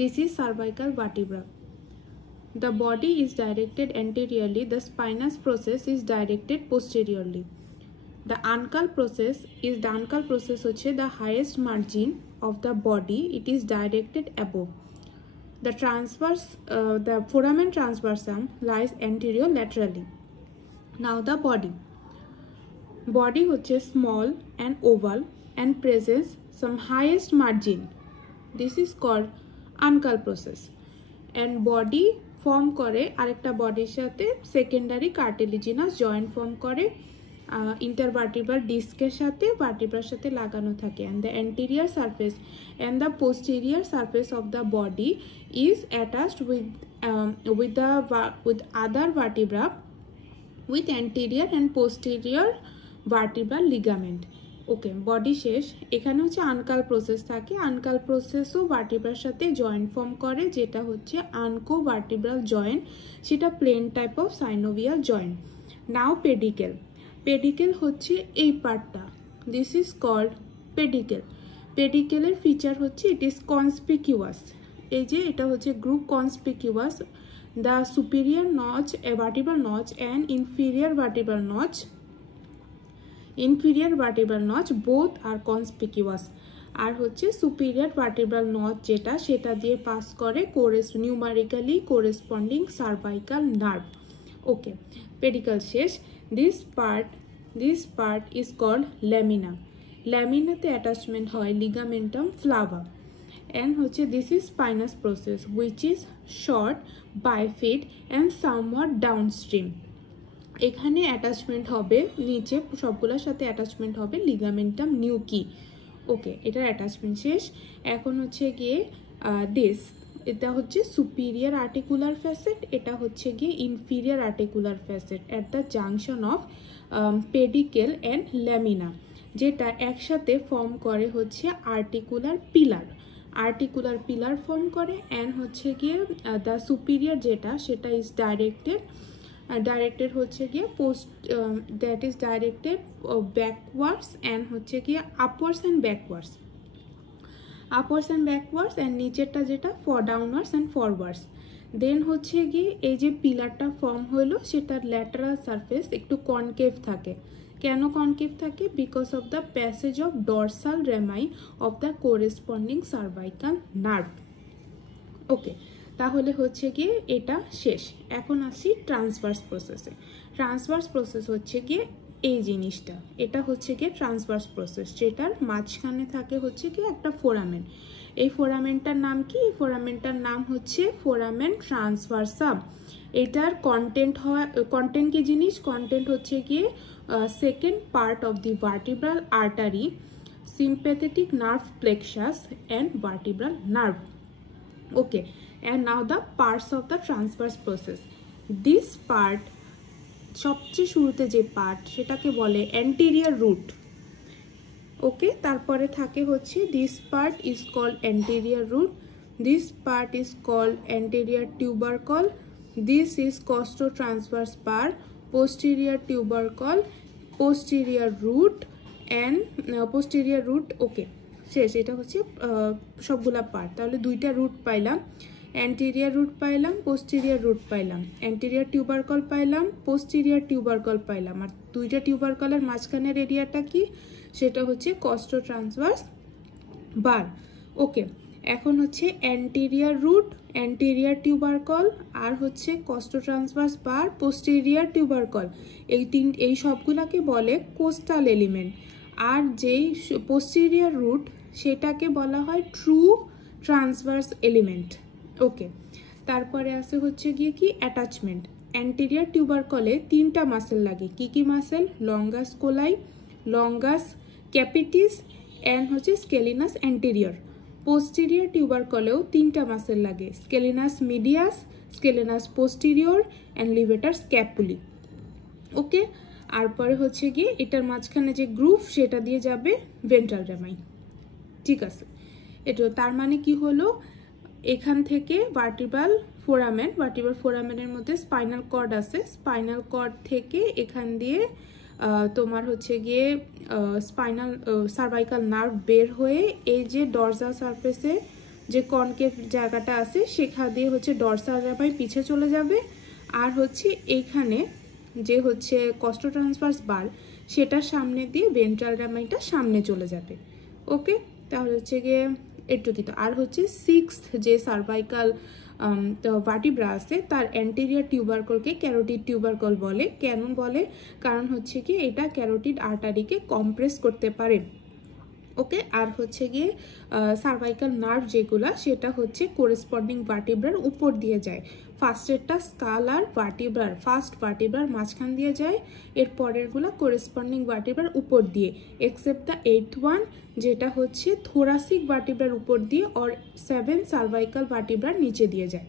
This is cervical vertebra. The body is directed anteriorly. The spinous process is directed posteriorly. The ankle process হচ্ছে the highest margin of the body. It is directed above. The foramen transversum lies anterior laterally. Now the body. Body হচ্ছে small and oval and presents some highest margin. This is called ankle process. And body form করে আরেকটা বডির সাথে secondary cartilaginous joint form করে intervertebral disc এর সাথে vertebral সাথে লাগানো থাকে, and the anterior surface and the posterior surface of the body is attached with other vertebra with anterior and posterior vertebral ligament. Okay, body শেষ। এখানে হচ্ছে আনকাল process থাকে। আনকাল প্রসেসও ভার্টিব্রার সাথে জয়েন্ট ফর্ম করে, যেটা হচ্ছে আনকো ভার্টিব্রাল জয়েন্ট, সেটা plane type of synovial joint. Now pedicle. Pedicle হচ্ছে এই পার্টটা, দিস ইজ কল্ড পেডিকেল। পেডিকেলের ফিচার হচ্ছে ইট ইজ কনসপিকিউয়াস। এই যে এটা হচ্ছে group conspicuous, the superior notch vertebral notch and inferior vertebral notch both are conspicuous. আর হচ্ছে superior vertebral notch যেটা, সেটা দিয়ে পাস করে numerically corresponding cervical nerve. Okay, pedicle শেষ। This part is called lamina. ল্যামিনাতে অ্যাটাচমেন্ট হয় ligamentum flava. And হচ্ছে this is spinous process which is short, bifid and somewhat downstream. এখানে অ্যাটাচমেন্ট হবে নিচে, সবগুলোর সাথে অ্যাটাচমেন্ট হবে লিগামেন্টাম নিউকি। ওকে, এটার অ্যাটাচমেন্ট শেষ। এখন হচ্ছে গিয়ে এটা হচ্ছে সুপিরিয়র আর্টিকুলার ফ্যাসেট, এটা হচ্ছে গিয়ে inferior articular facet at the junction of pedicle and lamina, যেটা একসাথে ফর্ম করে হচ্ছে আর্টিকুলার পিলার ফর্ম করে। অ্যান্ড হচ্ছে গিয়ে দ্য সুপিরিয়র যেটা, সেটা ইজ directed হচ্ছে গিয়ে that is directed backwards and হচ্ছে গিয়ে upwards and backwards and নিচেরটা যেটা downwards and forwards. দেন হচ্ছে গিয়ে এই যে পিলারটা ফর্ম হলো, সেটার ল্যাটারাল সারফেস একটু কনকেভ থাকে। কেন কনকেভ থাকে? Because of the passage of dorsal rami of the corresponding cervical nerve. Okay, তাহলে হচ্ছে গিয়ে এটা শেষ। এখন আসি ট্রান্সভার্স প্রসেসে। ট্রান্সভার্স প্রসেস হচ্ছে গিয়ে এই জিনিসটা, এটা হচ্ছে গিয়ে ট্রান্সভার্স প্রসেস, যেটার মাঝখানে থাকে হচ্ছে গিয়ে একটা ফোরামেন। এই ফোরামেনটার নাম কি? এই ফোরামেনটার নাম হচ্ছে ফোরামেন ট্রান্সভার্সাম। এটার কন্টেন্ট কি জিনিস? কন্টেন্ট হচ্ছে গিয়ে second part of the vertebral artery, sympathetic nerve plexus and vertebral nerve. Okay, and now the parts of the transverse process. This part, সবচেয়ে শুরুতে যে পার্ট, সেটাকে বলে anterior root. ওকে, তারপরে থাকে হচ্ছে this part is called anterior root, this part is called anterior tubercle, this is costotransverse bar, posterior tubercle, posterior root and posterior root. ওকে, শেষ। এটা হচ্ছে সবগুলা পার্ট। তাহলে দুইটা রুট পাইলাম, অ্যান্টেরিয়র রুট পাইলাম, পোস্টেরিয়র রুট পাইলাম, অ্যান্টেরিয়র টিউবারকল পাইলাম, পোস্টেরিয়র টিউবারকল পাইলাম। আর দুইটা টিউবারকলের মাঝখানের এরিয়াটা কি? সেটা হচ্ছে কস্টোট্রান্সভার্স বার। ওকে, এখন হচ্ছে অ্যান্টেরিয়র রুট, অ্যান্টেরিয়র টিউবারকল আর হচ্ছে কস্টোট্রান্সভার্স বার, পোস্টেরিয়র টিউবারকল, এই সবগুলাকে বলে কোস্টাল এলিমেন্ট। আর যেই পোস্টেরিয়র রুট, সেটাকে বলা হয় ট্রু ট্রান্সভার্স এলিমেন্ট। ওকে, তারপরে আসে হচ্ছে গিয়ে কি অ্যাটাচমেন্ট। অ্যান্টেরিয়র টিউবারকলে তিনটা মাসেল লাগে। কি কি muscle? Longus colli, longus capitis and হচ্ছে স্কেলিনাস অ্যান্টেরিয়র। পোস্টেরিয়র টিউবারকলেও তিনটা মাসেল লাগে, scalenus medius, scalenus posterior and levator scapulae. Okay, আর পরে হচ্ছে গিয়ে এটার মাঝখানে যে গ্রুপ, সেটা দিয়ে যাবে ভেন্ট্রাল রেমাই। ঠিক আছে, এটা তার মানে কি হলো, এখান থেকে ভার্টিব্রাল ফোরামেনের মধ্যে স্পাইনাল কর্ড আছে, স্পাইনাল কর্ড থেকে এখান দিয়ে তোমার হচ্ছে গিয়ে সার্ভাইকাল নার্ভ বের হয়ে এই যে ডরসাল সারফেসে যে কনকেভ জায়গাটা আছে সেখান দিয়ে হচ্ছে ডরসাল রামাই পিছে চলে যাবে, আর হচ্ছে এইখানে যে হচ্ছে কস্টোট্রান্সভার্স বার সেটার সামনে দিয়ে ভেন্ট্রাল রামাইটা সামনে চলে যাবে। ওকে, তাহলে হচ্ছে গিয়ে এটুকিত। আর হচ্ছে সিক্সথ যে সার্ভাইকাল ভার্টিব্রা আছে তার অ্যান্টেরিয়র টিউবারকলকে ক্যারোটিড টিউবারকল বলে। কেন বলে? কারণ হচ্ছে কি এটা ক্যারোটিড আর্টারিকে কম্প্রেস করতে পারে। ওকে, আর হচ্ছে গিয়ে সার্ভাইকাল নার্ভ যেগুলা সেটা হচ্ছে কোরেসপন্ডিং ভার্টিব্রার উপর দিয়ে যায়। ফার্স্টেরটা স্কাল আর ভার্টিব্রার, ফার্স্ট ভার্টিব্রার মাঝখান দিয়ে যায়, এর পরেরগুলো কোরেসপন্ডিং ভার্টিব্রার উপর দিয়ে, এক্সেপ্ট দ্য 8th ওয়ান যেটা হচ্ছে থোরাসিক ভার্টিব্রার উপর দিয়ে, অর 7 সার্ভাইকাল ভার্টিব্রার নিচে দিয়ে যায়।